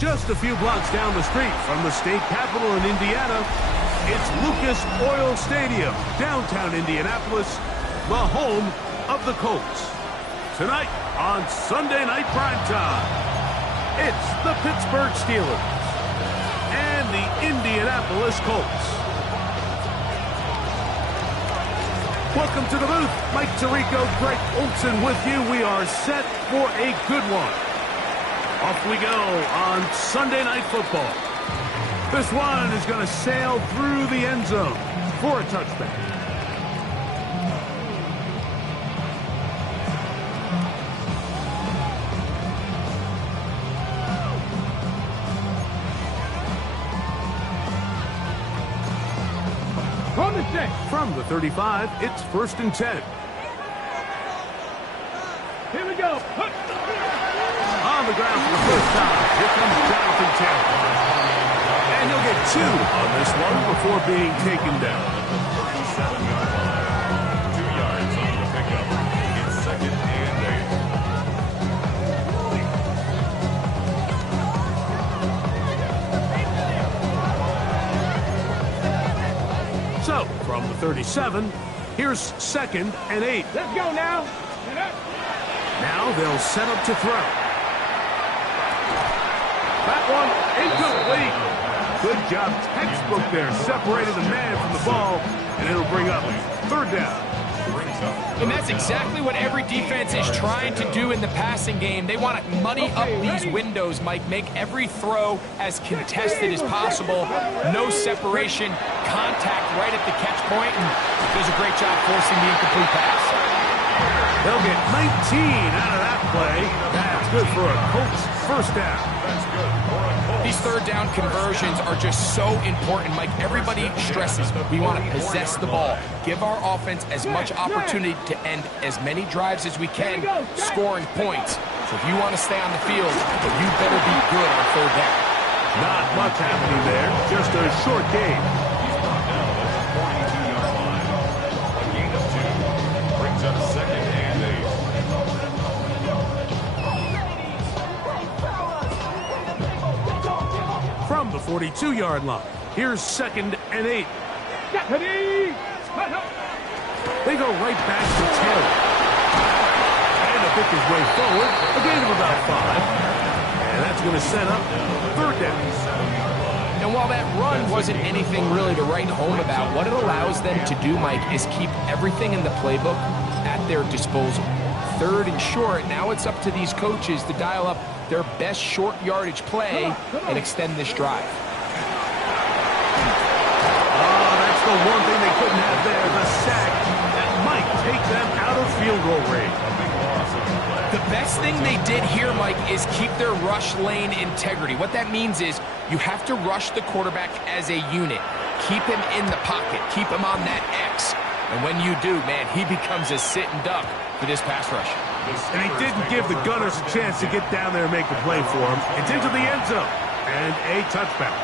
Just a few blocks down the street from the state capitol in Indiana, it's Lucas Oil Stadium, downtown Indianapolis, the home of the Colts. Tonight on Sunday Night Primetime, it's the Pittsburgh Steelers and the Indianapolis Colts. Welcome to the booth. Mike Tirico, Greg Olson with you. We are set for a good one. Off we go on Sunday Night Football. This one is going to sail through the end zone for a touchback. From the 35, it's 1st and 10. Here we go. On the ground for the first time, here comes Jonathan Taylor. And he'll get 2 on this one before being taken down. 2 yards on the pickup. It's 2nd and 8. So, from the 37, here's 2nd and 8. Let's go now. Now they'll set up to throw. That one incomplete. Good job, textbook there. Separated the man from the ball, and it'll bring up 3rd down. And that's exactly what every defense is trying to do in the passing game. They want to muddy up these windows, Mike. Make every throw as contested as possible. No separation, contact right at the catch point, and does a great job forcing the incomplete pass. They'll get 19 out of that play. That's good for a Colts 1st down. These 3rd down conversions are just so important, Mike. Everybody stresses we want to possess the ball, give our offense as much opportunity to end as many drives as we can, scoring points. So if you want to stay on the field, you better be good on 3rd down. Not much happening there, just a short game. He's brought down at the 42-yard line. A gain of 2 brings up 2nd and 8. From the 42-yard line, here's 2nd and 8. They go right back to Taylor. And to pick his way forward, a gain of about 5. And that's going to set up 3rd down. And while that run wasn't anything really to write home about, what it allows them to do, Mike, is keep everything in the playbook at their disposal. 3rd and short, now it's up to these coaches to dial up their best short yardage play and extend this drive. Oh, that's the one thing they couldn't have there, the sack that might take them out of field goal range. The best thing they did here, Mike, is keep their rush lane integrity. What that means is you have to rush the quarterback as a unit. Keep him in the pocket. Keep him on that X. And when you do, man, he becomes a sitting duck for this pass rush. And he didn't give the Gunners a chance to get down there and make the play for him. It's into the end zone and a touchback.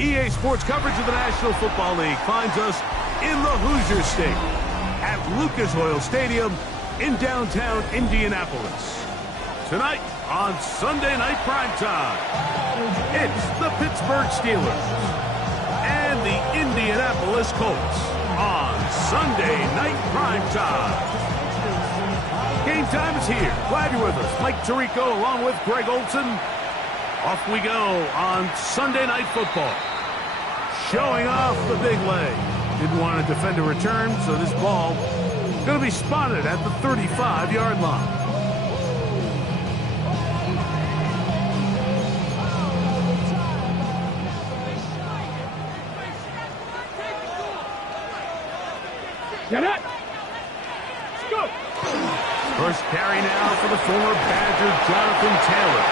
EA Sports coverage of the National Football League finds us in the Hoosier State at Lucas Oil Stadium in downtown Indianapolis. Tonight on Sunday Night Primetime, it's the Pittsburgh Steelers and the Indianapolis Colts on Sunday Night Primetime. Game time is here. Glad you're with us. Mike Tirico along with Greg Olson. Off we go on Sunday Night Football. Showing off the big leg. Didn't want to defend a return, so this ball is going to be spotted at the 35-yard line. Get it! Let's go! First carry now for the former Badger, Jonathan Taylor.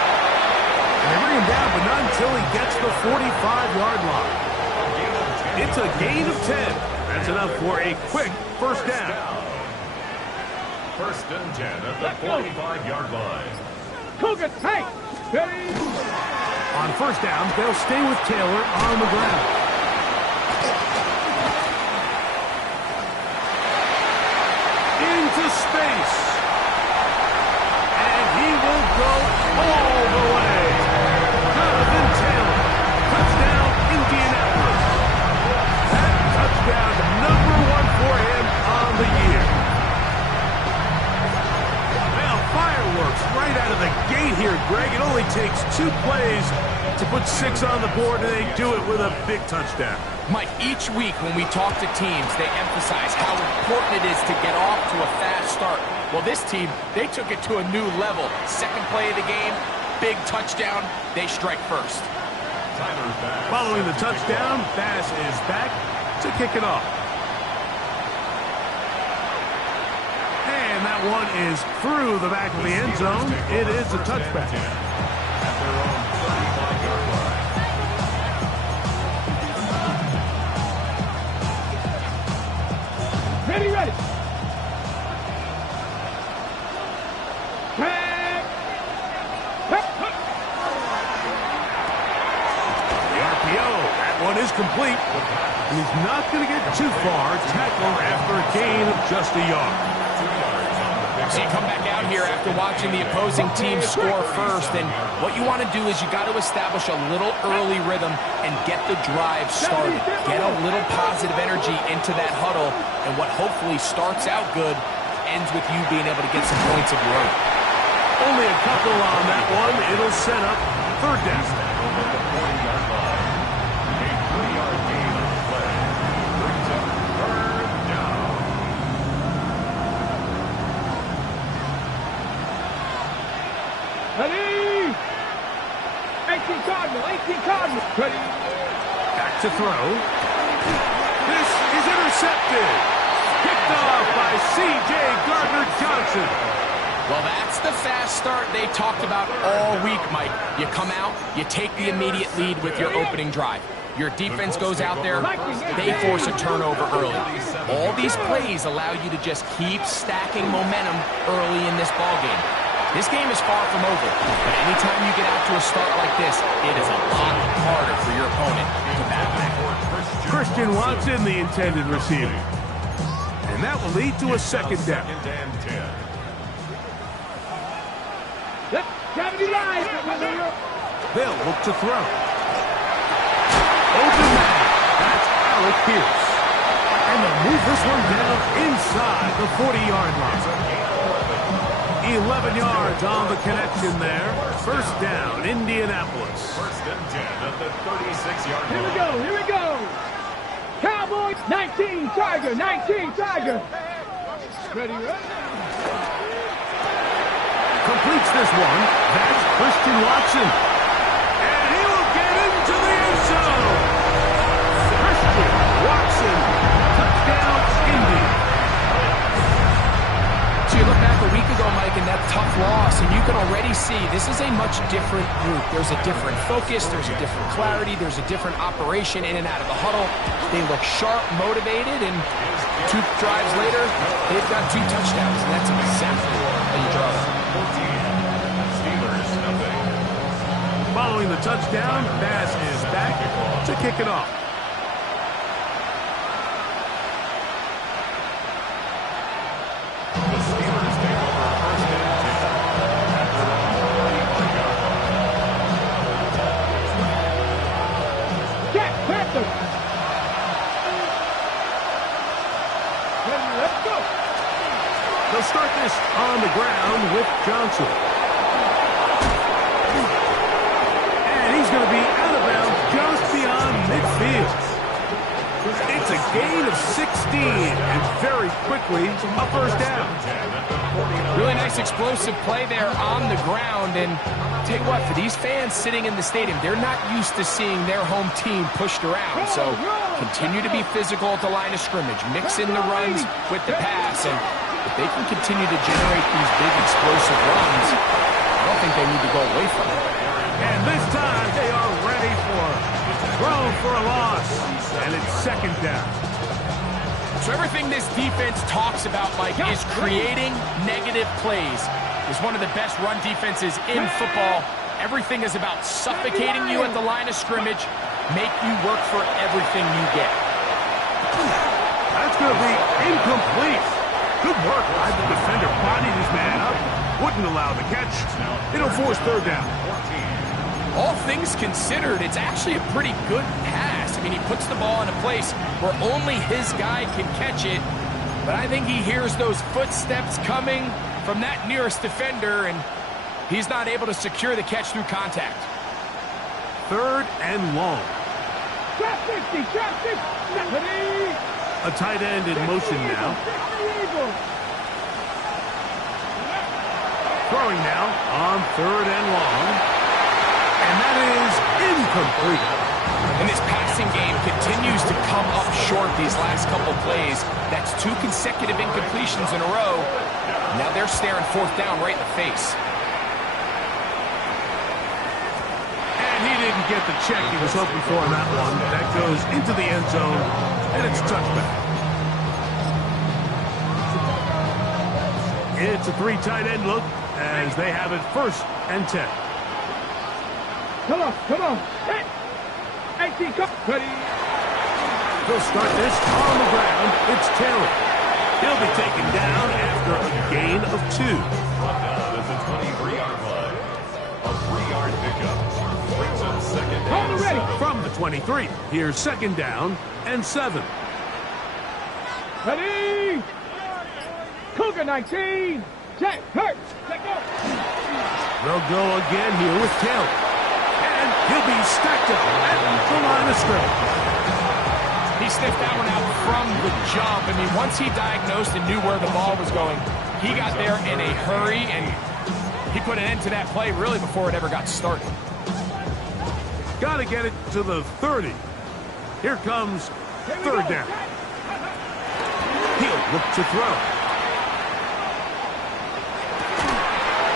And they bring him down, but not until he gets the 45-yard line. It's a gain of 10. That's enough for a quick first down. First and 10 at the 45-yard line. Cougars, hey! Ready? On first downs, they'll stay with Taylor on the ground. Into space. And he will go all the way. Jonathan Taylor. Touchdown, Indianapolis. That touchdown, number 1 for him on the year. Well, fireworks right out of the gate here, Greg. It only takes 2 plays to put 6 on the board, and they do it with a big touchdown. Mike, each week when we talk to teams, they emphasize how important it is to get off to a fast start. Well, this team, they took it to a new level. Second play of the game, big touchdown, they strike first. Following the touchdown, Bass is back to kick it off. And that one is through the back of the end zone. It is a touchback. At their own 35-yard line. Ready, ready! Back! The RPO, that one is complete. And he's not going to get too far. Tackle after a gain of just a yard. 2 yards on the pick. So you come back out here after watching the opposing team score first, and what you want to do is you got to establish a little early rhythm and get the drive started. Get a little positive energy into that huddle, and what hopefully starts out good ends with you being able to get some points of your own. Only a couple on that one. It'll set up third down. At the 40-yard line. A 3-yard gain on the play. Brings up third down. Ready! 18 Cardinal, 18 Cardinal. Ready? Back to throw. This is intercepted. Picked off by C.J. Gardner-Johnson. Well, that's the fast start they talked about all week, Mike. You come out, you take the immediate lead with your opening drive. Your defense goes out there, they force a turnover early. All these plays allow you to just keep stacking momentum early in this ballgame. This game is far from over, but anytime you get out to a start like this, it is a lot harder for your opponent to battle back. Christian Watson, the intended receiver. And that will lead to a second down. Second and 10. Yep, gravity line. They'll look to throw. Open man. That's Alec Pierce. And they'll move this one down inside the 40-yard line. 11 yards on the connection there. First down, Indianapolis. First and 10 at the 36-yard line. Here we go, here we go. Cowboys, 19 Tiger, 19 Tiger. Ready, ready. completes this one. That's Christian Watson. And he will get into the end zone. Christian Watson. Touchdown, Indy. So you look back a week ago, Mike, and that tough loss, and you can already see this is a much different group. There's a different focus, there's a different clarity, there's a different operation in and out of the huddle. They look sharp, motivated, and 2 drives later, they've got 2 touchdowns, and that's exactly how you draw them. Steelers, nothing. Following the touchdown, Bass is back to kick it off. The Steelers take over first and 10 at their own 41-yard line. Jack Panther. Let's go. They'll start this on the ground with Johnson. And he's going to be out of bounds just beyond midfield. It's a gain of 16, and very quickly, a first down. Really nice explosive play there on the ground, and tell you what, for these fans sitting in the stadium, they're not used to seeing their home team pushed around, so continue to be physical at the line of scrimmage, mix in the runs with the pass, and if they can continue to generate these big explosive runs, I don't think they need to go away from it. And this time, they are ready for it. Thrown for a loss, and it's second down. So everything this defense talks about, Mike, is creating negative plays. It's one of the best run defenses in football. Everything is about suffocating you at the line of scrimmage, make you work for everything you get. That's going to be incomplete. Good work by the defender, bodied his man up, wouldn't allow the catch. It'll force third down. All things considered, it's actually a pretty good pass. I mean, he puts the ball in a place where only his guy can catch it, but I think he hears those footsteps coming from that nearest defender, and he's not able to secure the catch through contact. Third and long. Trap 50, trap 50. A tight end in motion now. Throwing now on third and long. And that is incomplete. And this passing game continues to come up short these last couple plays. That's 2 consecutive incompletions in a row. Now they're staring fourth down right in the face. And he didn't get the check he was hoping for on that one. That goes into the end zone, and it's a touchback. It's a 3 tight end look as they have it first and 10. Come on, come on. Hey. 18, come. Ready. They'll start this on the ground. It's Taylor. He'll be taken down after a gain of 2. Brought down at the 23-yard line. A 3-yard pickup. Brings up second and 7. From the 23, here's second down and 7. Ready. Cougar 19. Jack, hurt. Let go. They'll go again here with Taylor. And he'll be stacked up at the line of scrimmage. He sniffed that one out from the jump. I mean, once he diagnosed and knew where the ball was going, he got there in a hurry, and he put an end to that play really before it ever got started. Got to get it to the 30. Here comes third down. He'll look to throw.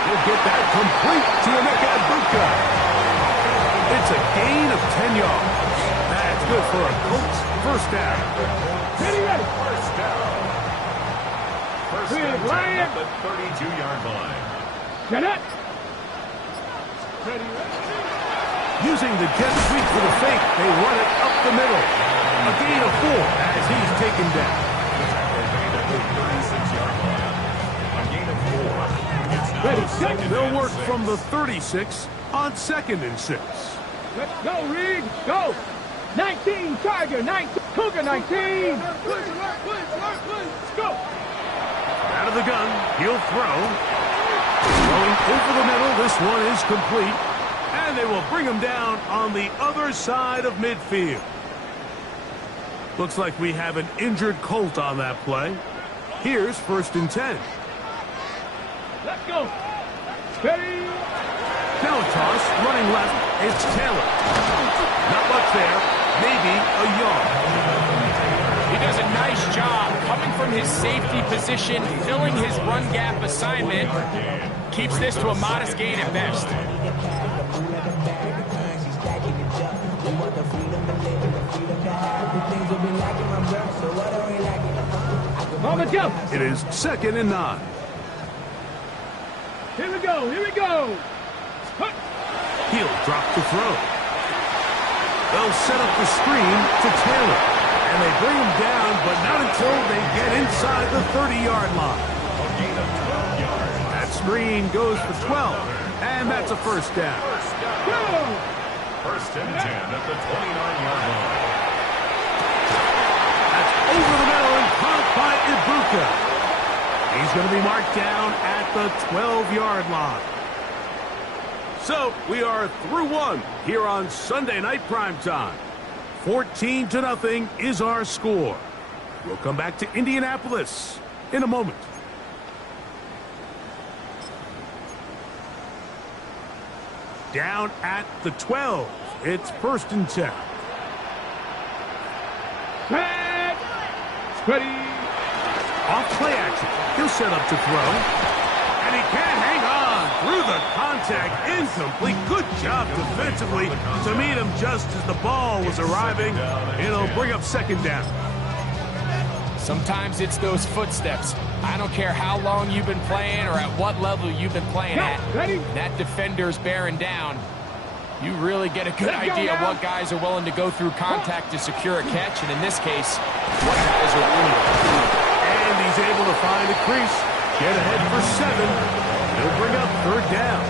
He'll get that complete to Emeka Egbuka. It's a gain of 10 yards. That's good for a Colts first down. Ready, ready. First down. First and 10 at the 32-yard line. Get it. Ready, ready. Using the jet sweep for the fake, they run it up the middle. A gain of 4 as he's taken down. At the 36-yard line. A gain of 4. It's now Ready, second They'll and work 6. from the 36 on second and 6. Let's go, Reed. Go. 19, Tiger. 19, Cougar 19. Let's go. Out of the gun, he'll throw. Throwing over the middle, this one is complete. And they will bring him down on the other side of midfield. Looks like we have an injured Colt on that play. Here's first and 10. Let's go. Ready? Now a toss, running left, it's Taylor. Not much there, maybe a yard. He does a nice job coming from his safety position, filling his run gap assignment. Keeps this to a modest gain at best. On the jump. It is 2nd and 9. Here we go. Here we go. Huh. He'll drop the throw. They'll set up the screen to Taylor. And they bring him down, but not until they get inside the 30-yard line. That screen goes for 12, and that's a first down. Go. 1st and 10 at the 29-yard line. That's over the middle and caught by Ibuka. He's going to be marked down at the 12-yard line. So we are through one here on Sunday Night Primetime. 14-0 is our score. We'll come back to Indianapolis in a moment. Down at the 12. It's 1st and 10. Set. Ready. Off play action. He'll set up to throw. And he can't hang on through the contact. Incomplete. Good job defensively to meet him just as the ball was arriving. It'll bring up 2nd down. Sometimes it's those footsteps. I don't care how long you've been playing or at what level you've been playing at. Ready? That defender's bearing down. You really get a good idea of what guys are willing to go through contact to secure a catch, and in this case, what guys are willing to do. And he's able to find a crease. Get ahead for 7. He'll bring up 3rd down.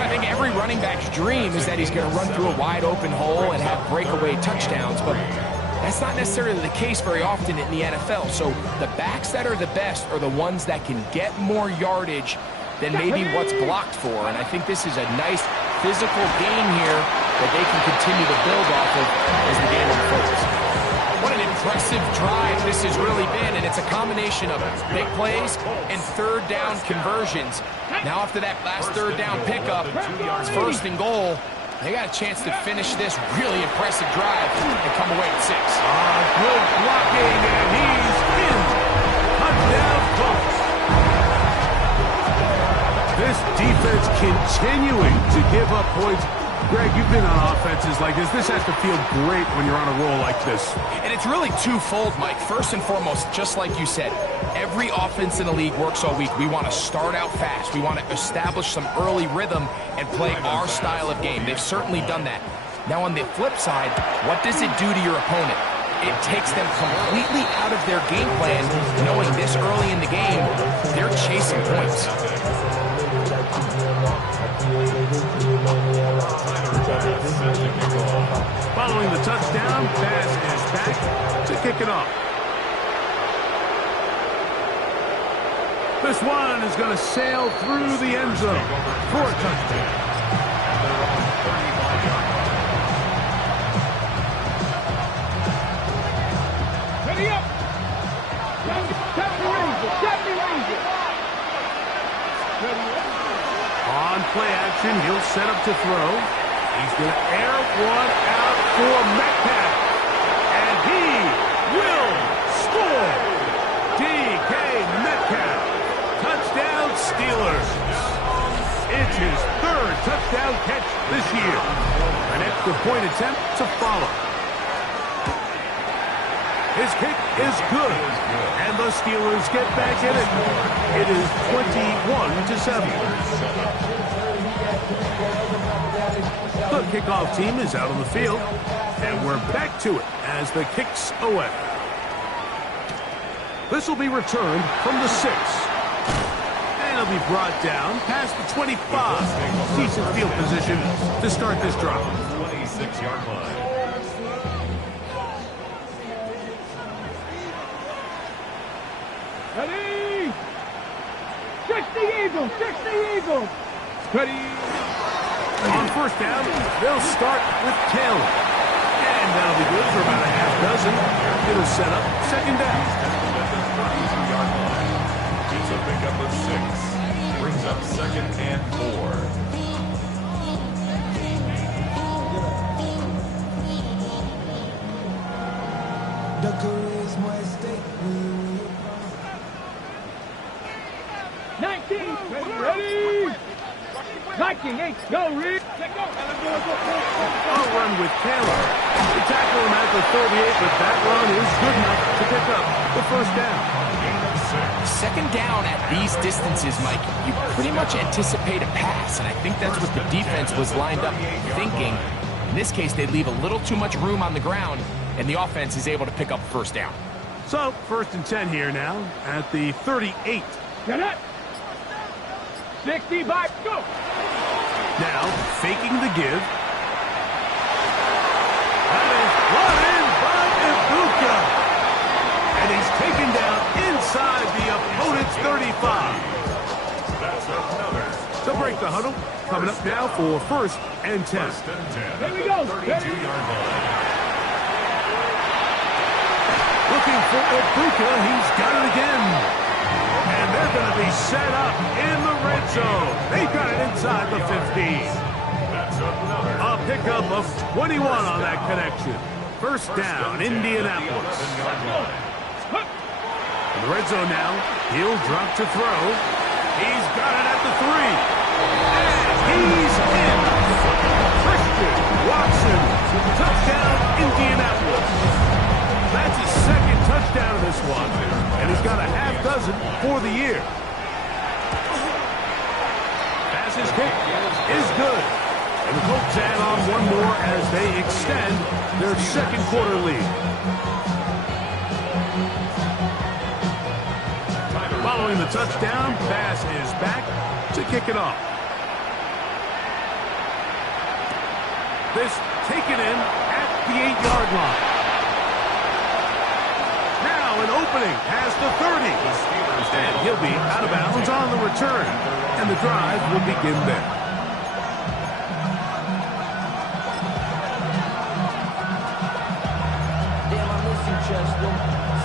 I think every running back's dream is that he's going to run through a wide open hole and have breakaway touchdowns, but that's not necessarily the case very often in the NFL. So the backs that are the best are the ones that can get more yardage than maybe what's blocked for. And I think this is a nice physical game here that they can continue to build off of as the game unfolds. What an impressive drive this has really been, and it's a combination of big plays and 3rd down conversions. Now after that last 3rd down pickup, it's 1st and goal. They got a chance to finish this really impressive drive and come away with 6. Good blocking, and he's in. Touchdown, Colts. This defense continuing to give up points. Greg, you've been on offenses like this. This has to feel great when you're on a roll like this. And it's really twofold, Mike. First and foremost, just like you said, every offense in the league works all week. We want to start out fast. We want to establish some early rhythm and play our style of game. They've certainly done that. Now, on the flip side, what does it do to your opponent? It takes them completely out of their game plan, knowing this early in the game, they're chasing points. Following the touchdown, pass is back to kick it off. This one is going to sail through the end zone for a touchdown. Ready up. On play action, he'll set up to throw. He's going to air one out for Metcalf. And he will score. DK Metcalf. Touchdown Steelers. It's his 3rd touchdown catch this year. An extra point attempt to follow. His kick is good. And the Steelers get back in it. It is 21-7. The kickoff team is out on the field, and we're back to it as the kick's away. This will be returned from the 6. And it'll be brought down past the 25. Decent field position to start this drive. 26-yard line. Ready. 60 Eagles. 60 Eagles. Ready. On 1st down, they'll start with Taylor. And that'll be good for about a half dozen. It'll set up 2nd down. It's a pickup of 6. Brings up 2nd and 4. Ready? 19, 8, go, Reed. I'll run with Taylor. They tackle him at the 38, but that run is good enough to pick up the first down. Second down at these distances, Mike, you pretty much anticipate a pass, and I think that's what the defense was lined up thinking. In this case, they leave a little too much room on the ground, and the offense is able to pick up first down. So, 1st and 10 here now at the 38. Get it. 60 by, go. Now, faking the give. That is brought in by Ibuka. And he's taken down inside the opponent's 35. To break the huddle, coming up now for 1st and 10. Here we go. 32-yard line. Looking for Ibuka, he's got it again. And they're going to be set up in the red zone. They've got it inside the 15. A pickup of 21 on that connection. First down, Indianapolis. In the red zone now, he'll drop to throw. He's got it at the 3. And he's in. Christian Watson, touchdown, Indianapolis. That's his 2nd touchdown of this one, and he's got a half dozen for the year. Passes kick is good. And the Colts add on one more as they extend their 2nd quarter lead. Following the touchdown, pass is back to kick it off. This taken in at the 8-yard line. An opening past the 30. And he'll be out of bounds on the return. And the drive will begin there. Damn, I miss you, Chester.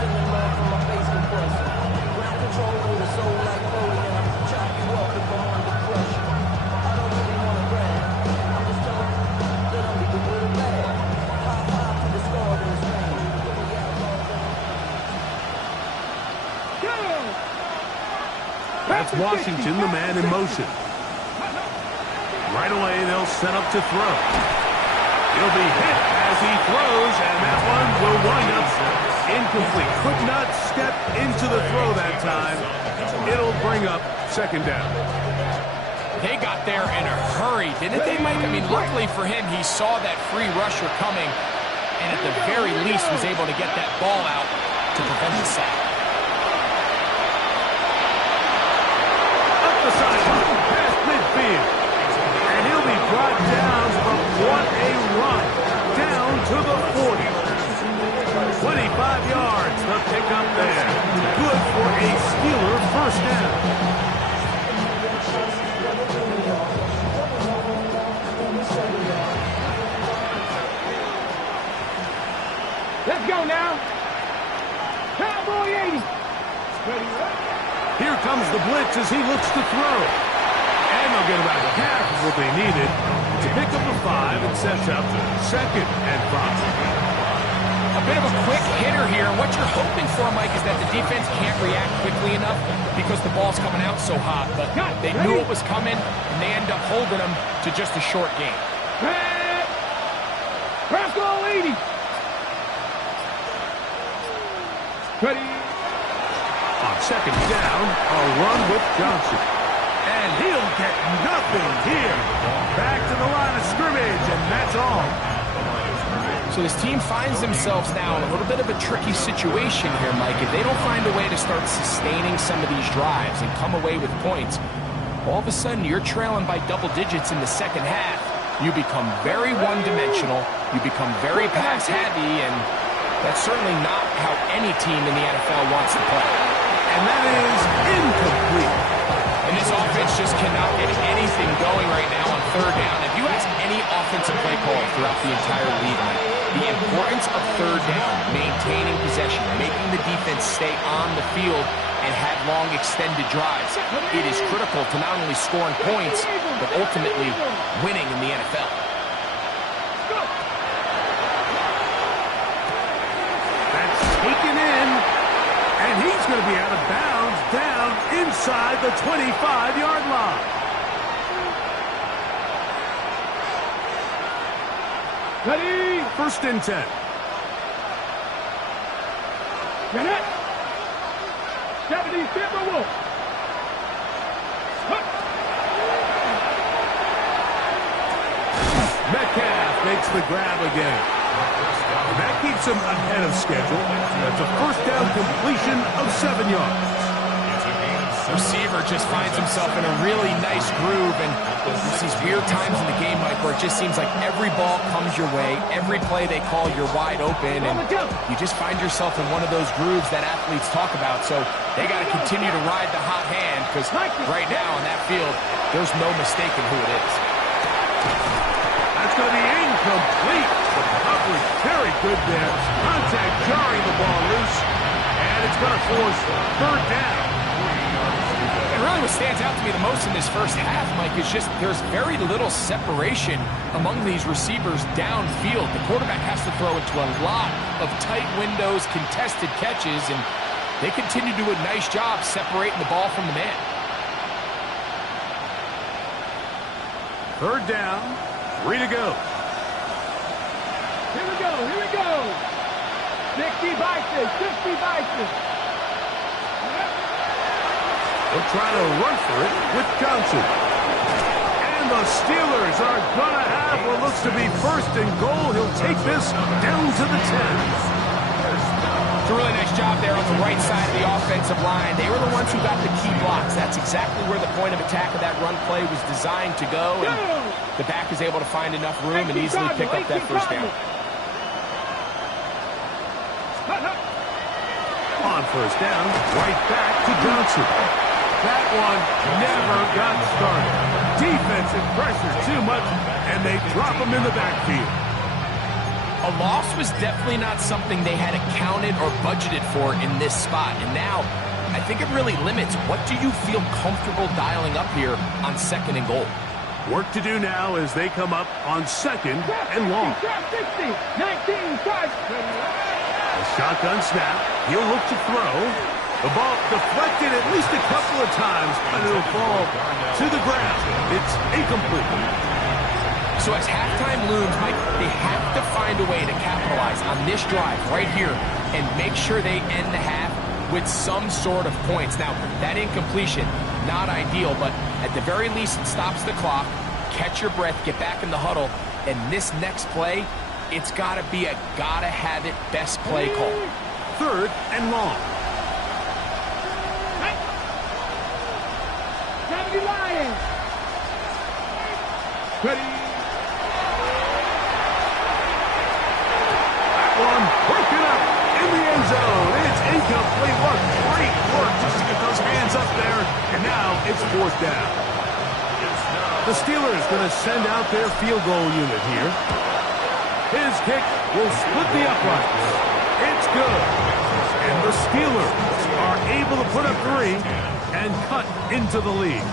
Sending love from my face compressor. Ground control with a soul like Napoleon. Chop you up if I'm under pressure. I don't really want to brag. I'm just telling you that I'm either good or bad. High five to the star in this man. That's Washington, the man in motion. Right away, they'll set up to throw. He'll be hit as he throws, and that one will wind up incomplete. Could not step into the throw that time. It'll bring up 2nd down. They got there in a hurry, didn't they, Mike? I mean, luckily for him, he saw that free rusher coming, and at the very least was able to get that ball out to prevent the sack. The sideline, past midfield. And he'll be brought down, but what a run. Down to the 40. 25 yards, the pickup there. Good for a Steeler first down. Let's go now. Cowboy 80. Here comes the blitz as he looks to throw. And they'll get about half of what they needed to pick up a 5 and sets up 2nd and 5. A bit of a quick hitter here. What you're hoping for, Mike, is that the defense can't react quickly enough because the ball's coming out so hot. But they knew it was coming, and they end up holding them to just a short game. Bronco 80. Ready. On 2nd down, a run with Johnson. And he'll get nothing here. Back to the line of scrimmage, and that's all. So this team finds themselves now in a little bit of a tricky situation here, Mike. If they don't find a way to start sustaining some of these drives and come away with points, all of a sudden you're trailing by double digits in the 2nd half. You become very one-dimensional. You become very pass-heavy, and that's certainly not how any team in the NFL wants to play. And that is incomplete. And this offense just cannot get anything going right now on 3rd down. If you ask any offensive play caller throughout the entire league, the importance of 3rd down, maintaining possession, making the defense stay on the field and have long extended drives. It is critical to not only scoring points, but ultimately winning in the NFL. That's taken in, and he's going to be out of bounds down inside the 25-yard line. Ready? First and 10. Get it. 70 Timberwolves. Metcalf makes the grab again. That keeps him ahead of schedule. That's a first down completion of 7 yards. Receiver just finds himself in a really nice groove, and there's these weird times in the game, Mike, where it just seems like every ball comes your way, every play they call, you're wide open, and you just find yourself in one of those grooves that athletes talk about. So they got to continue to ride the hot hand, because right now on that field, there's no mistaking who it is. That's going to be incomplete. The coverage very good there. Contact jarring the ball loose, and it's going to force third down. And really what stands out to me the most in this first half, Mike, is just there's very little separation among these receivers downfield. The quarterback has to throw into a lot of tight windows, contested catches, and they continue to do a nice job separating the ball from the man. Third down, 3 to go. Here we go, here we go. 60 Bison, 60 Bison. They'll try to run for it with Johnson. And the Steelers are going to have what looks to be first and goal. He'll take this down to the 10. It's a really nice job there on the right side of the offensive line. They were the ones who got the key blocks. That's exactly where the point of attack of that run play was designed to go. And the back is able to find enough room and easily pick up that first down. On first down, right back to Johnson. That one never got started. Defensive pressure too much, and they drop him in the backfield. A loss was definitely not something they had accounted or budgeted for in this spot. And now, I think it really limits what do you feel comfortable dialing up here on second and goal. Work to do now as they come up on second and long. 60, 19, 5. A shotgun snap. He'll look to throw. The ball deflected at least a couple of times, but it'll fall to the ground. It's incomplete. So as halftime looms, Mike, they have to find a way to capitalize on this drive right here and make sure they end the half with some sort of points. Now, that incompletion, not ideal, but at the very least it stops the clock. Catch your breath, get back in the huddle, and this next play, it's got to be a gotta-have-it best play call. Third and long. 70 Lions. Ready. That one broken up in the end zone. It's incomplete. What great work just to get those hands up there. And now it's fourth down. The Steelers going to send out their field goal unit here. His kick will split the uprights. It's good. And the Steelers are able to put up 3 and cut into the lead.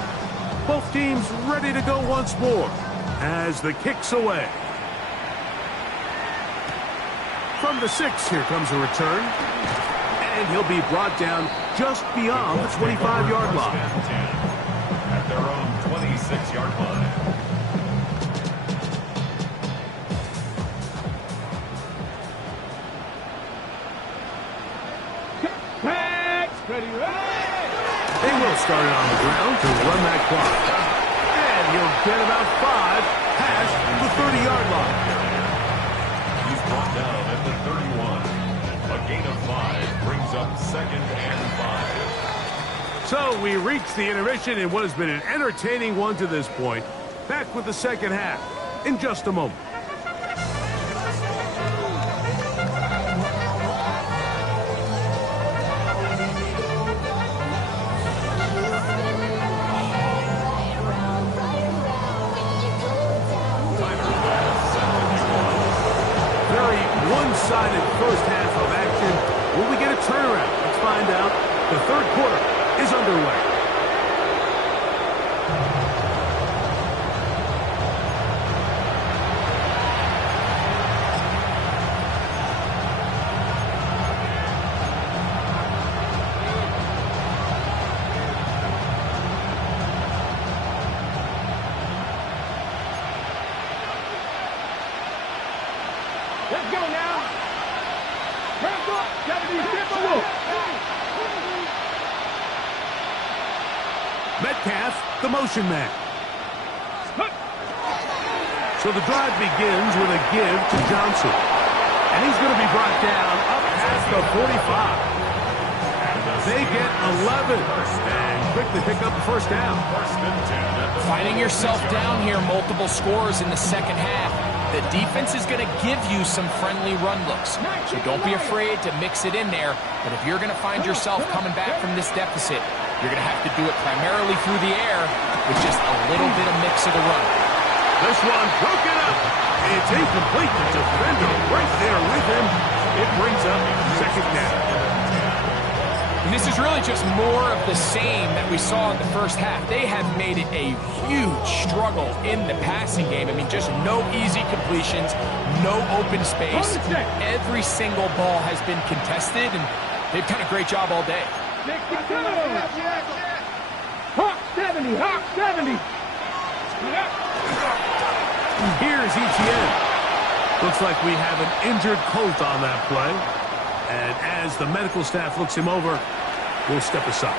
Both teams ready to go once more as the kick's away. From the 6, here comes a return. And he'll be brought down just beyond the 25-yard line. At their own 26-yard line. Ready, ready. They will start it on the ground to run that clock. And he'll get about 5 past the 30-yard line. He's brought down at the 31. A gain of 5 brings up second and 5. So we reach the intermission in what has been an entertaining one to this point. Back with the second half in just a moment. One-sided first half of action find out. The third quarter is underway. Let's go now. Hands up. Gotta be simple. Metcalf, the motion man. So the drive begins with a give to Johnson. And he's going to be brought down up past the 45. They get 11. And quick to pick up the first down. Finding yourself down here, multiple scores in the second half. The defense is going to give you some friendly run looks. So don't be afraid to mix it in there. But if you're going to find yourself coming back from this deficit, you're going to have to do it primarily through the air with just a little bit of mix of the run. This one broken up. It's incomplete. The defender right there with him. It brings up second down. And this is really just more of the same that we saw in the first half. They have made it a huge struggle in the passing game. I mean, just no easy completions, no open space. Every single ball has been contested, and they've done a great job all day. Hawk 70, Hawk 70. Here's Etienne. Looks like we have an injured Colt on that play. And as the medical staff looks him over, we'll step aside.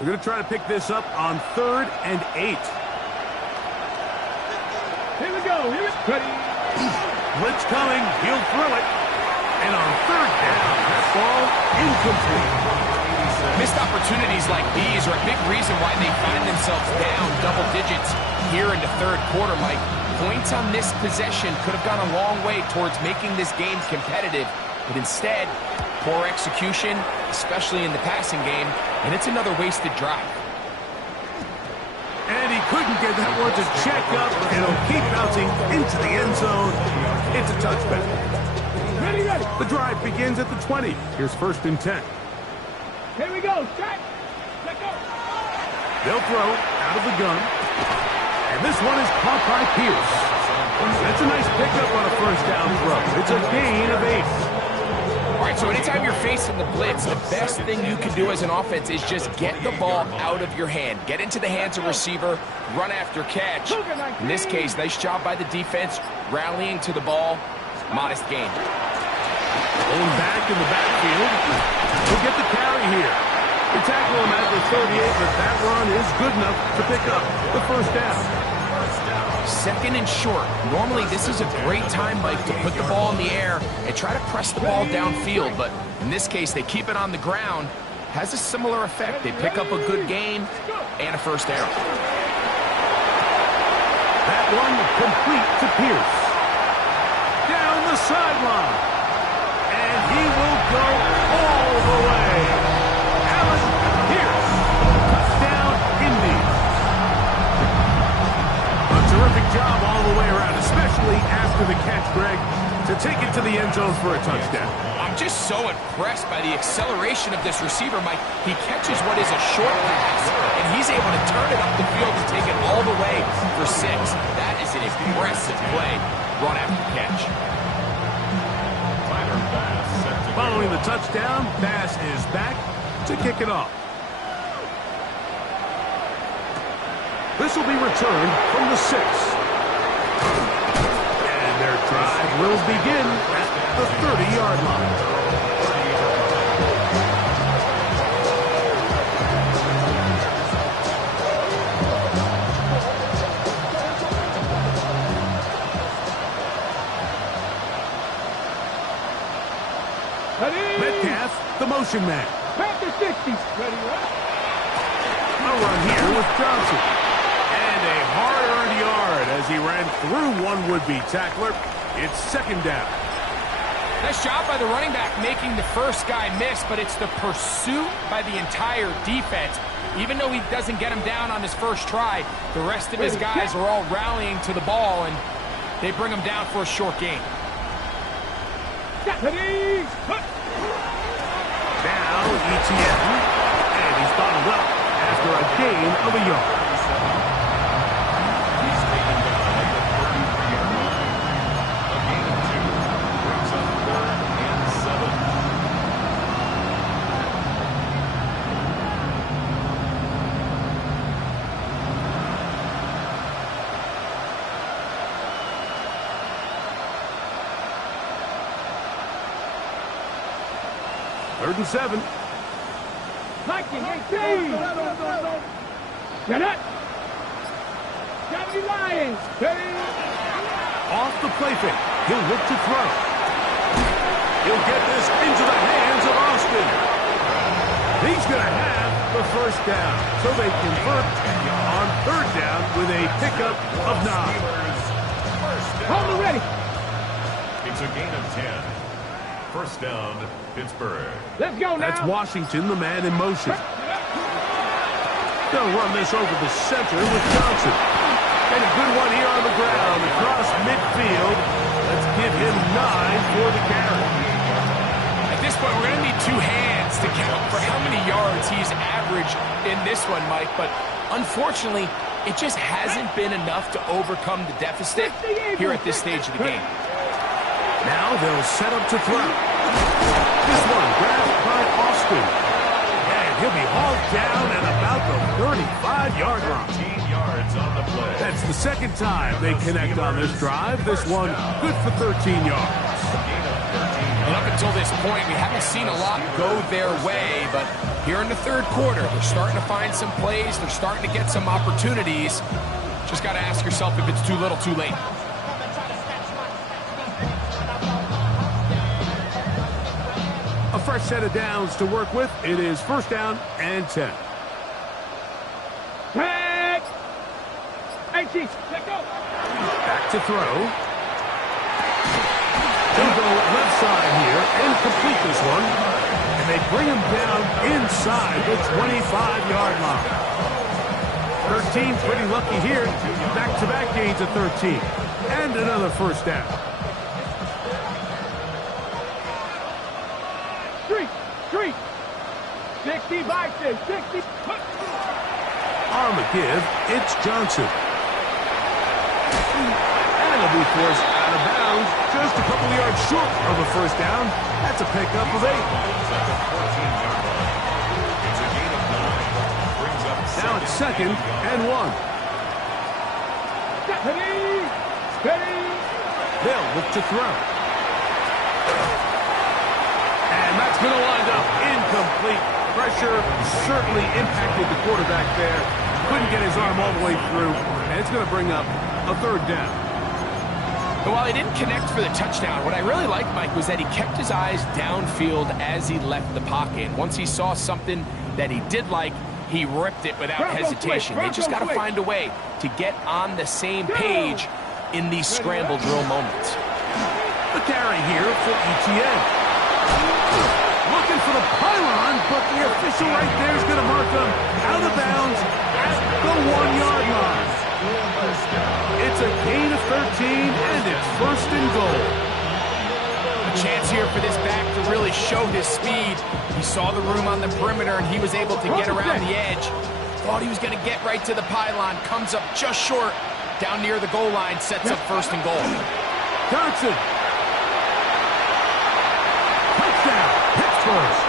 We're going to try to pick this up on 3rd and 8. Here we go. Here we go. Blitz coming. He'll throw it. And on 3rd down, that ball incomplete. Missed opportunities like these are a big reason why they find themselves down double digits here in the third quarter, Mike. Points on this possession could have gone a long way towards making this game competitive, but instead, poor execution, especially in the passing game, and it's another wasted drive. And he couldn't get that one to check up, and it'll keep bouncing into the end zone. It's a touchback. Ready, ready. The drive begins at the 20. Here's 1st and 10. Here we go. Check. Let go. They'll throw out of the gun. And this one is caught by Pierce. That's a nice pickup on a first down throw. It's a gain of 8. All right, so anytime you're facing the blitz, the best thing you can do as an offense is just get the ball out of your hand. Get into the hands of receiver, run after catch. In this case, nice job by the defense, rallying to the ball. Modest gain. Pulling back in the backfield. He'll get the carry here. They tackle him at the 38, but that run is good enough to pick up the first down. 2nd and short. Normally, this is a great time, Mike, to put the ball in the air and try to press the ball downfield. But in this case, they keep it on the ground. Has a similar effect. They pick up a good gain and a first down. That one complete to Pierce. Down the sideline. And he will go all the way. Allen Pierce. Touchdown, Indy. A terrific job all the way around, especially after the catch, Greg, to take it to the end zone for a touchdown. I'm just so impressed by the acceleration of this receiver, Mike. He catches what is a short pass, and he's able to turn it up the field and take it all the way for 6. That is an impressive play, run after catch. Following the touchdown, Bass is back to kick it off. This will be returned from the 6. And their drive will begin at the 30-yard line. Metcalf, the motion man. Back to 60. Ready, right? A run here with Johnson. And a hard-earned yard as he ran through one would-be tackler. It's 2nd down. Nice job by the running back making the first guy miss, but it's the pursuit by the entire defense Even though he doesn't get him down on his first try, the rest of his guys are all rallying to the ball, and they bring him down for a short gain. Now, ETN, and he's bottled up after a gain of a yard. He's taken down at the 33-yard line. A gain of 2 brings up 3rd and 7. Third and 7. Viking 18. Get it. 70 Lions. Off the play fake. He'll look to throw. He'll get this into the hands of Austin. He's going to have the first down. So they convert on 3rd down with a pickup of 9. Hold it ready. It's a gain of 10. First down, Pittsburgh. Let's go now. That's Washington, the man in motion. They'll run this over the center with Johnson. And a good one here on the ground across midfield. Let's give him 9 for the carry. At this point, we're going to need 2 hands to count for how many yards he's averaged in this one, Mike. But unfortunately, it just hasn't been enough to overcome the deficit here at this stage of the game. Now they'll set up to throw. This one grabbed by Austin. And he'll be hauled down at about the 35-yard line. 13 yards on the play. That's the second time they connect on this drive. This one good for 13 yards. And up until this point, we haven't seen a lot go their way, but here in the 3rd quarter, they're starting to find some plays. They're starting to get some opportunities. Just got to ask yourself if it's too little, too late. A fresh set of downs to work with. It is 1st down and 10. Tag. 18. Let go. Back to throw. He'll go left side here and complete this one. And they bring him down inside the 25-yard line. 13, pretty lucky here. Back-to-back gains of 13. And another first down. Street. 60 Vikings. 60. On the give, it's Johnson. And he'll be forced out of bounds just a couple yards short of a first down. That's a pickup of 8. Now it's 2nd and 1. Steady. They'll look to throw. And that's going to wind up incomplete. Pressure certainly impacted the quarterback there. Couldn't get his arm all the way through. And it's going to bring up a 3rd down. But while he didn't connect for the touchdown, what I really liked, Mike, was that he kept his eyes downfield as he left the pocket. And once he saw something that he did like, he ripped it without hesitation. They just got to find a way to get on the same page in these scramble drill moments. The carry here for ETN. Looking for the pylon, but the official right there is going to mark him out of bounds at the 1-yard line. It's a gain of 13, and it's 1st and goal. A chance here for this back to really show his speed. He saw the room on the perimeter, and he was able to get around the edge. Thought he was going to get right to the pylon. Comes up just short. Down near the goal line, sets up 1st and goal. Johnson. Touchdown, Pittsburgh.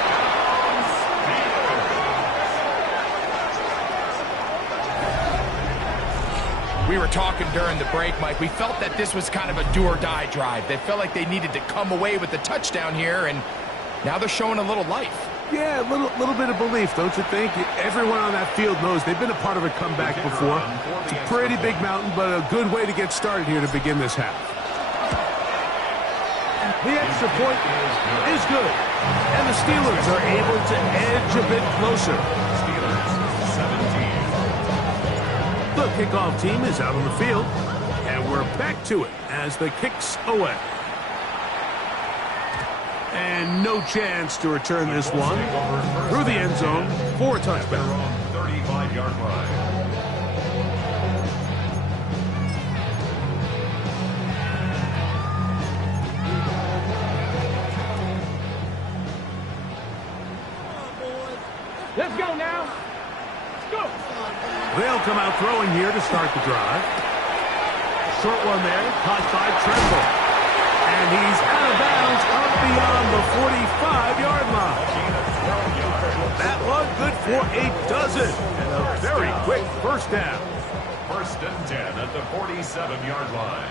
We were talking during the break, Mike. We felt that this was kind of a do-or-die drive. They felt like they needed to come away with the touchdown here, and now they're showing a little life. Yeah, a little bit of belief, don't you think? Everyone on that field knows they've been a part of a comeback before. It's a pretty big mountain, but a good way to get started here to begin this half. The extra point is good, and the Steelers are able to edge a bit closer. The kickoff team is out on the field, and we're back to it as the kick's away. And no chance to return this one through the end zone for a touchback. 35-yard line. Let's go now. Let's go. They'll come out throwing here to start the drive. Short one there, caught by Tremble. And he's out of bounds up beyond the 45-yard line. That one good for a dozen. And a very quick first down. First and 10 at the 47-yard line.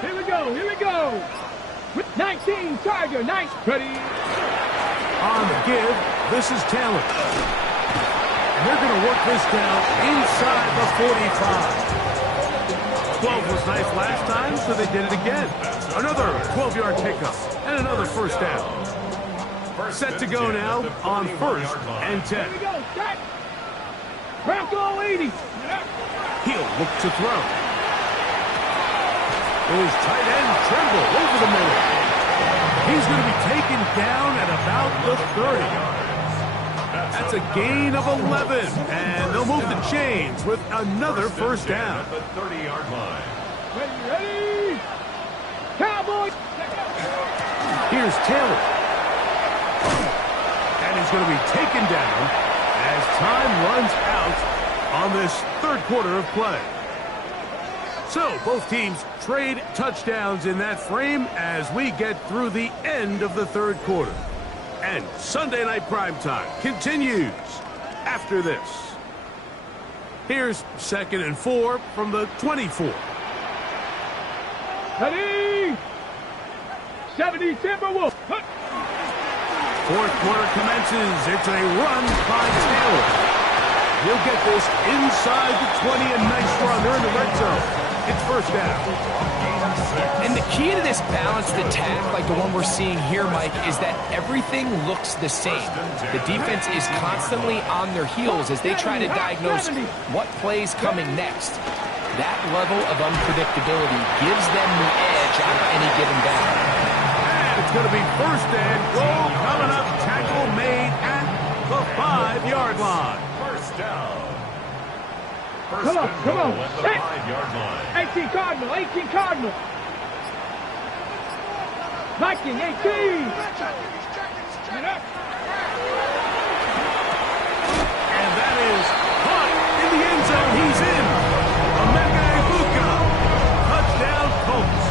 Here we go. Here we go. 19, Tiger, nice. Ready. On the give, this is Taylor. And they're going to work this down inside the 45. 12 was nice last time, so they did it again. Another 12-yard pickup and another first down. Set to go now on first and 10. Here we go. Set. Bronco 80. He'll look to throw. It was tight end Tremble over the middle. He's going to be taken down at about the 30. That's a gain of 11. And they'll move the chains with another first down. At the 30-yard line. Ready. Cowboys. Here's Taylor. And he's going to be taken down as time runs out on this third quarter of play. So both teams trade touchdowns in that frame as we get through the end of the third quarter. And Sunday Night Primetime continues after this. Here's 2nd and 4 from the 24. Ready. 70 Timberwolves. Fourth quarter commences. It's a run by Taylor. He'll get this inside the 20, a nice run. They're in the red zone. It's first down. And the key to this balanced attack, like the one we're seeing here, Mike, is that everything looks the same. The defense is constantly on their heels as they try to diagnose what play's coming next. That level of unpredictability gives them the edge on any given down. And it's going to be first and goal coming up. Tackle made at the 5-yard line. First down. First Come on, and come on. goal at the 5-yard line. 18 Cardinal, 18 Cardinal. Viking, 18. Get up. And that is caught in the end zone. He's in. Emeka Egbuka. Touchdown, Colts.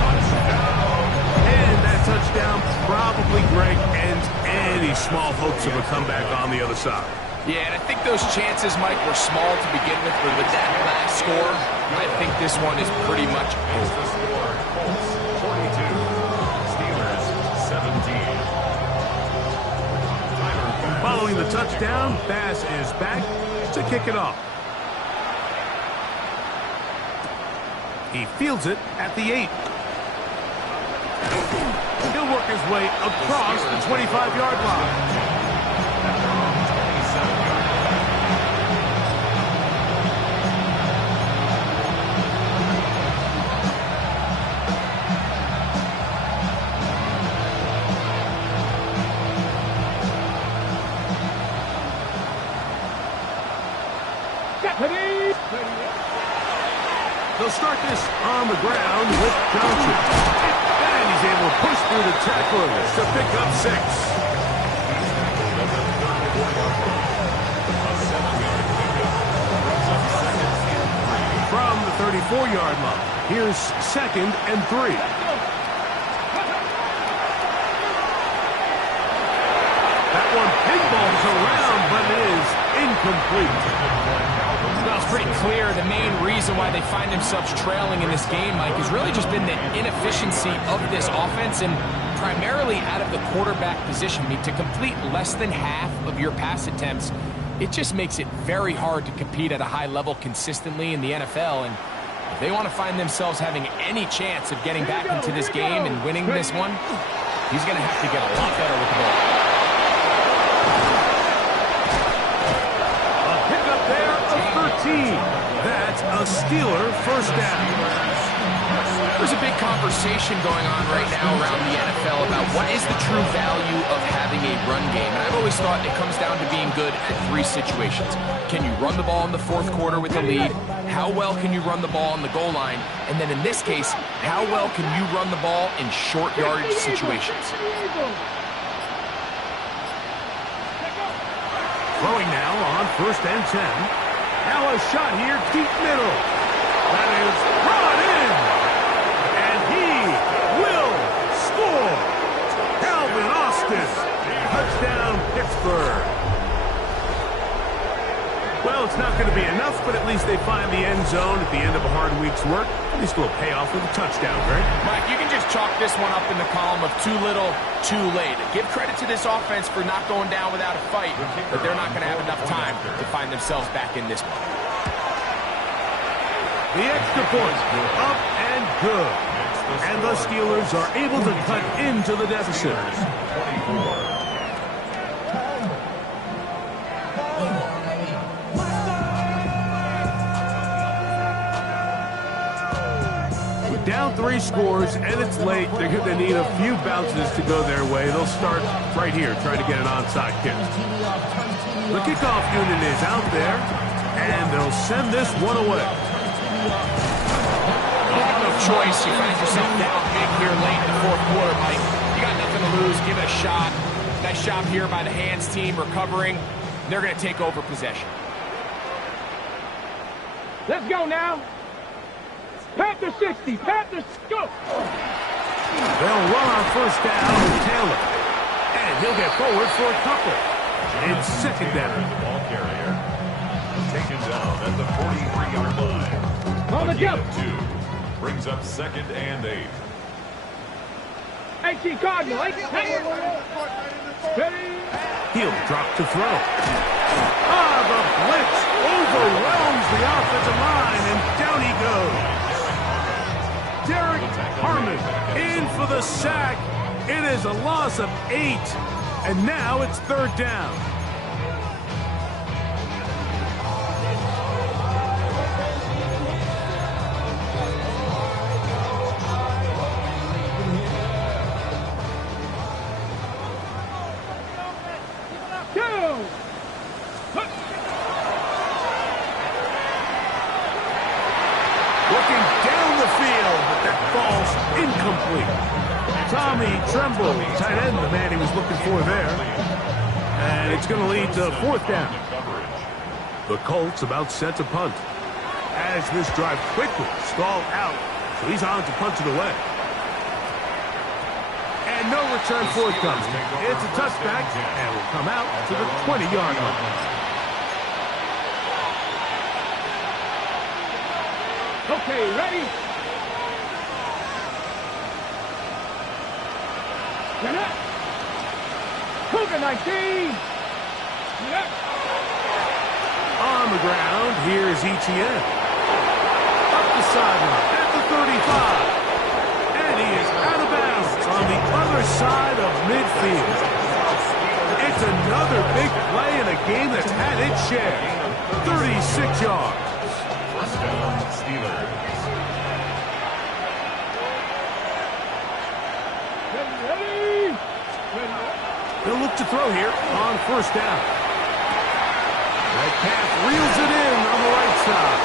Touchdown. And that touchdown probably, Greg, ends any small hopes of a comeback on the other side. Yeah, and I think those chances, Mike, were small to begin with, but with that last score, I think this one is pretty much It's the score. Colts 42. Steelers 17. Following the touchdown, Bass is back to kick it off. He fields it at the 8. He'll work his way across the 25-yard line. They'll start this on the ground with Johnson. And he's able to push through the tacklers to pick up 6. From the 34-yard line, here's 2nd and 3. That one pinballs around, but it is incomplete. Well, it's pretty clear the main reason why they find themselves trailing in this game, Mike, has really just been the inefficiency of this offense and primarily out of the quarterback position. I mean, to complete less than half of your pass attempts, it just makes it very hard to compete at a high level consistently in the NFL. And if they want to find themselves having any chance of getting back into this game and winning this one, he's going to have to get a lot better with the ball. That's a Steeler first down. There's a big conversation going on right now around the NFL about what is the true value of having a run game. And I've always thought it comes down to being good at three situations. Can you run the ball in the fourth quarter with a lead? How well can you run the ball on the goal line? And then in this case, how well can you run the ball in short yardage situations? Throwing now on 1st and 10. Now a shot here, deep middle. That is brought in. And he will score. Calvin Austin. Touchdown, Pittsburgh. Well, it's not going to be enough, but at least they find the end zone at the end of a hard week's work. At least we'll pay off with a touchdown, right? Mike, you can just chalk this one up in the column of too little, too late. Give credit to this offense for not going down without a fight, but they're not going to have enough time to find themselves back in this one. The extra point, up and good. And the Steelers are able to cut into the deficit. Down 3 scores, and it's late. They're going to need a few bounces to go their way. They'll start right here, trying to get an onside kick. The kickoff unit is out there, and they'll send this one away. You have no choice. You find yourself down big here late in the fourth quarter, Mike. You got nothing to lose. Give it a shot. Nice job here by the hands team recovering. They're going to take over possession. Let's go now. Panthers 60. Panthers, go. They'll run on 1st down with Taylor. And he'll get forward for a couple. It's 2nd down. The ball carrier. Taken down at the 43-yard line. On the jump. 2 brings up 2nd and 8. 18 Cardinal. 18. Ready. He'll drop to throw. The blitz overwhelms the offensive line, and down he goes. Derek Harmon in for the sack. It is a loss of 8, and now it's 3rd down. Looking down the field, but that ball's incomplete. Tommy Tremble, tight end, the man he was looking for there. And it's going to lead to 4th down. The Colts about set to punt. As this drive quickly stalled out, so he's on to punt it away. And no return forthcoming. It's a touchback, and will come out to the 20-yard line. Okay, ready? Get up. Cougar 19. Get up. On the ground, here's Etienne. Up the sideline at the 35. And he is out of bounds on the other side of midfield. It's another big play in a game that's had its share. 36 yards. First down, Steelers. Ready. They'll look to throw here on 1st down. Metcalf reels it in on the right side.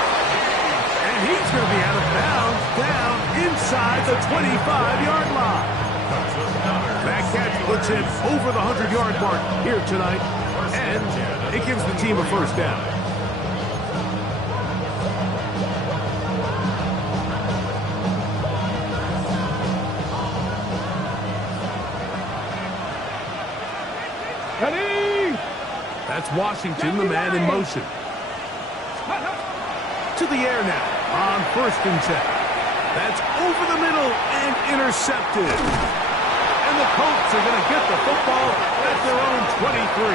And he's going to be out of bounds down inside the 25-yard line. That catch puts him over the 100-yard mark here tonight. And it gives the team a 1st down. Ready. That's Washington, the man in motion. To the air now on 1st and 10. That's over the middle and intercepted. And the Colts are going to get the football at their own 23.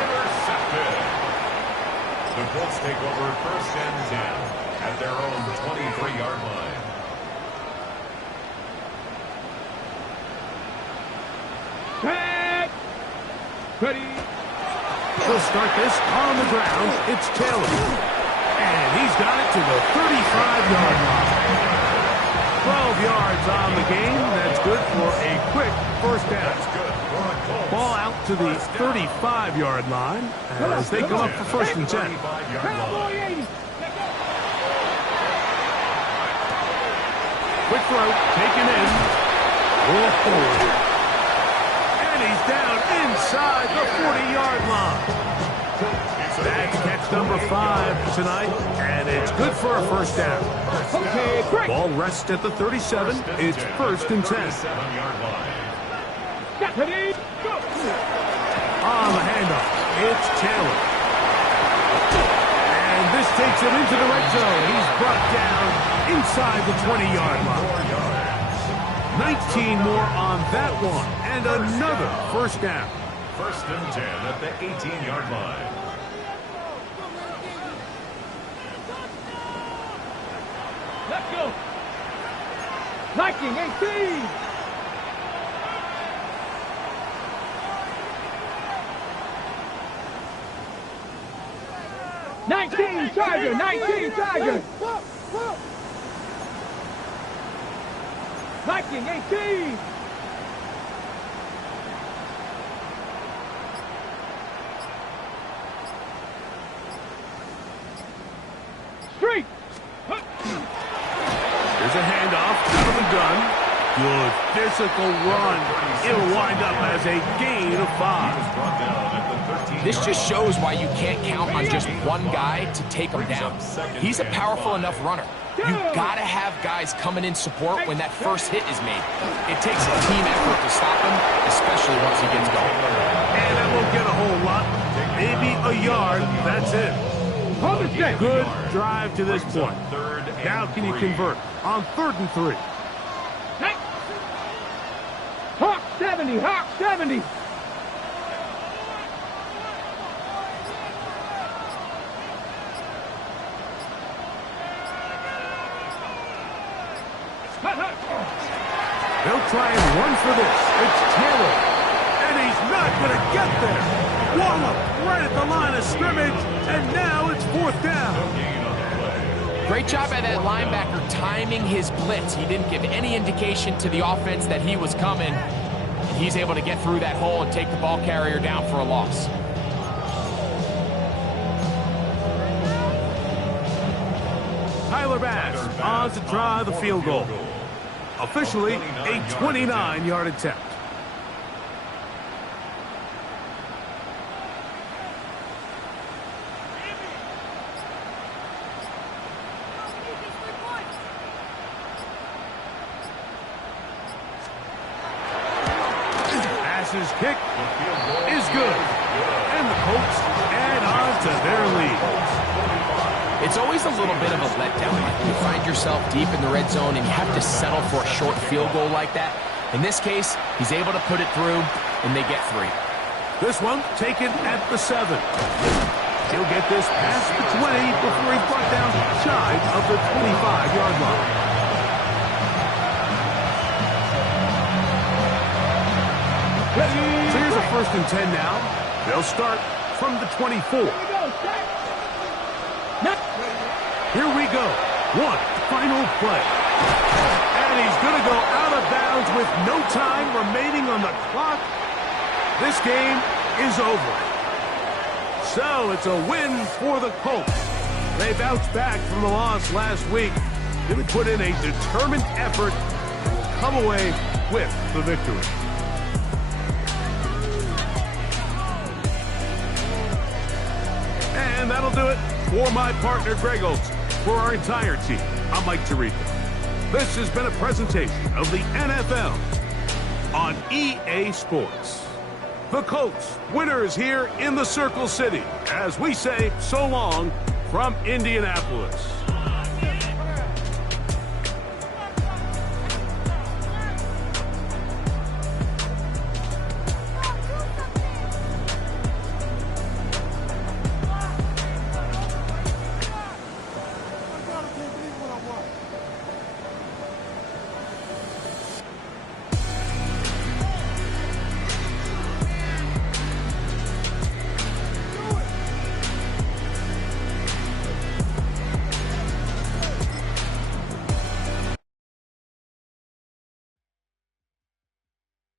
Intercepted. The Colts take over 1st and 10 at their own 23-yard line. Back. Ready. They'll start this on the ground. It's Taylor. And he's got it to the 35-yard line. 12 yards on the game. That's good for a quick first down. Ball out to the 35-yard line as they come up for first and 10. Quick throw, taken in. Whoa. And he's down inside the 40-yard line. That's catch number 5 tonight, and it's good for a first down. Okay, great. Ball rests at the 37. It's first and 10. Ready, go. On the handoff, it's Taylor. And this takes him into the red zone. He's brought down inside the 20-yard line. 19 more on that one, and another first down. First and 10 at the 18-yard line. Let's go. Viking 18. Charger, 19 Charger. Viking 18. Street. There's a handoff out of the gun. Good physical run. It'll wind up as a gain of 5. This just shows why you can't count on just one guy to take him down. He's a powerful enough runner. You gotta have guys coming in support when that first hit is made. It takes a team effort to stop him, especially once he gets going. And that won't get a whole lot. Maybe a yard. That's it. Good drive to this point. Now can you convert on 3rd and 3? Hawk 70, Hawk 70. They'll try and run for this. It's Taylor. And he's not going to get there. Wallop right at the line of scrimmage. And now it's 4th down. Great job by that linebacker timing his blitz. He didn't give any indication to the offense that he was coming. And he's able to get through that hole and take the ball carrier down for a loss. Tyler Bass on to try the field goal. Officially a 29-yard attempt. Pass's kick is good. And the Colts add on to their lead. It's always a little bit of a letdown. You find yourself deep in the red zone and you have to settle for a short field goal like that. In this case, he's able to put it through, and they get 3. This one taken at the 7. He'll get this past the 20 before he's brought down shy of the 25-yard line. So here's a 1st and 10 now. They'll start from the 24. Here we go. One final play. And he's going to go out of bounds with no time remaining on the clock. This game is over. So it's a win for the Colts. They bounced back from the loss last week. They would put in a determined effort and will come away with the victory. And that'll do it for my partner, Greg Olson. For our entire team, I'm Mike Tirico. This has been a presentation of the NFL on EA Sports. The Colts, winners here in the Circle City, as we say so long from Indianapolis.